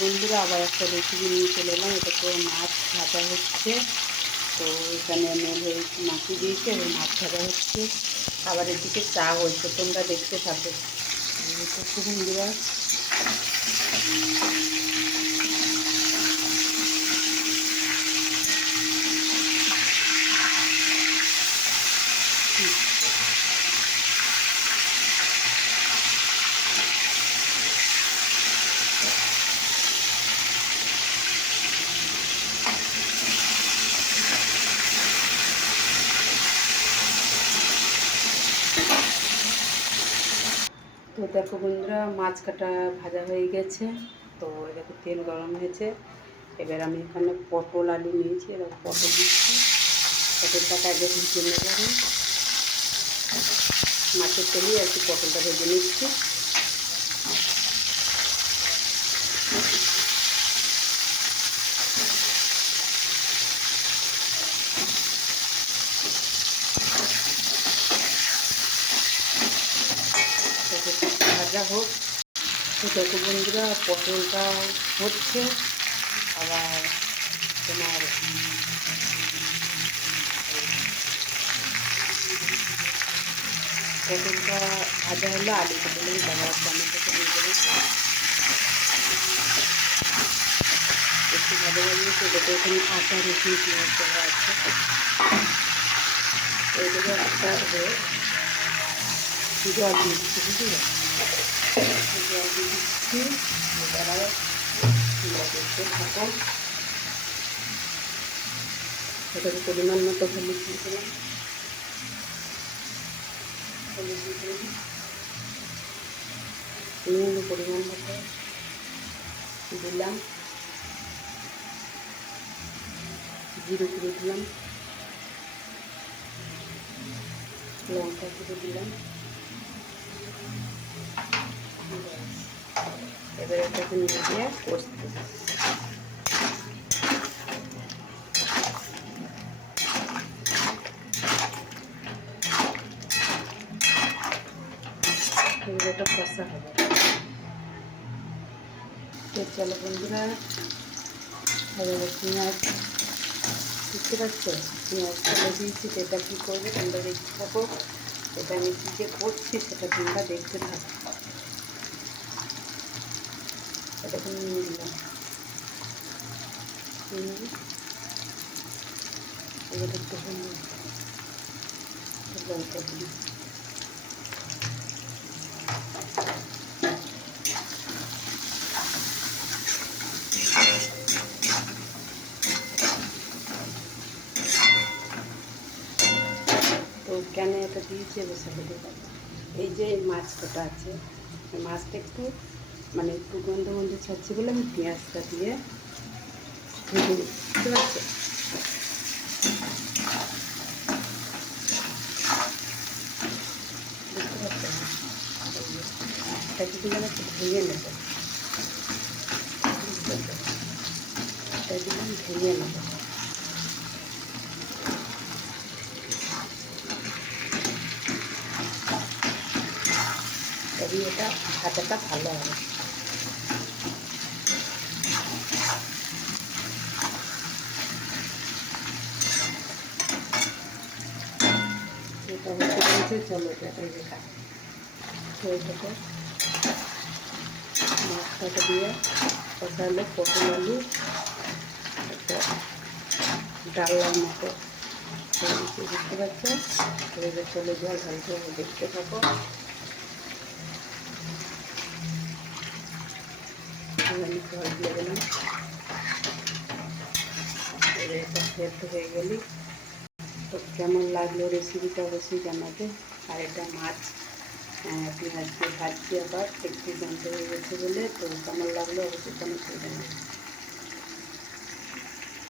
বন্ধুরা, আবার একটা রেসিপি নিয়ে চলে এলাম। এটা তো মাছ ভাজা হচ্ছে। তো এখানে মেল হয়ে মাছি দিয়েছে এবং মাছ ভাজা হচ্ছে, আবার এদিকে চা হচ্ছে। তোমরা দেখতে থাকো। তো বন্ধুরা, তো দেখো বন্ধুরা, মাছ কাটা ভাজা হয়ে গেছে। তো এটাতে তেল গরম হয়েছে। এবার আমি এখানে পটল আলু নিয়েছি, এবার পটল দিচ্ছি। পটলটাকে আগে ভেজে নেব। মাছের তেলে আর কি পটলটা ভেজে নিচ্ছি। ভাজা হোক। তো দেখো বন্ধুরা, পটলটা হচ্ছে। আবার তোমার পটলটা ভাজা হলে আলুটা দিলাম, তারপর টমেটোটা দিয়ে দিলাম। একটু ভাজা ভাজা সেটাতে এখানে আটা রসুন পেঁয়াজ দেওয়া আছে। এগুলো একটা জল দিয়ে দিচ্ছি, বুঝলি? জল দিয়ে দিচ্ছি। এবার দেখতে থাকো। এটাকে পরিমাণ মতো হলুদ দিয়ে দিলাম। হলুদ দিয়ে দিলাম, নুন পরিমাণ মতো দিলাম, জিরে গুঁড়ো দিলাম, লঙ্কা গুঁড়ো দিলাম। এবার এটাকে নিয়ে দিয়ে কষতে এটা কষা হবে। চলো বন্ধুরা, এবার পেঁয়াজ বুঝতে পারছো, পেঁয়াজ ফেলে দিয়েছি। এটা কী করবে তোমরা দেখতে থাকো। এটা আমি কী যে করছি সেটা তোমরা দেখতে থাকো। এটাকে নিয়ে দিলাম, এবার একটু হলুদ লঙ্কা দিই। তো কেন এটা দিয়েছি এবার সেটা পারবো। এই যে মাছ কাটা আছে, মাছটা একটু মানে একটু গন্ধ গন্ধ ছাড়ছে বলে আমি পেঁয়াজটা দিয়ে ভেজে নিচ্ছি, বুঝতে পারছো? বুঝতে পারছো? এটা কিন্তু যেন একটু ভেঙে নেবো, বুঝতে পারছো? এটা দিলাম, ভেঙে নেবো। তবে এটা ভাজাটা ভালো হবে। এটা হচ্ছে চলো এটা দেখা। তো এটাকে মাছটাকে দিয়ে কষালে পটল আলু একটা ডালনার মতো বুঝতে পারছো? এবার চলে জল ঢালতে হবে, দেখতে থাকো। আমি জল দিয়ে দিলাম। এবার এটা সেদ্ধ হয়ে গেলি। তো কেমন লাগলো রেসিপিটা অবশ্যই জানাবে। আর এটা মাছ পেঁয়াজ দিয়ে ভাজছি, আবার একটু গন্ধ হয়ে গেছে বলে। তো কেমন লাগলো অবশ্যই কমেন্ট করে জানাবে।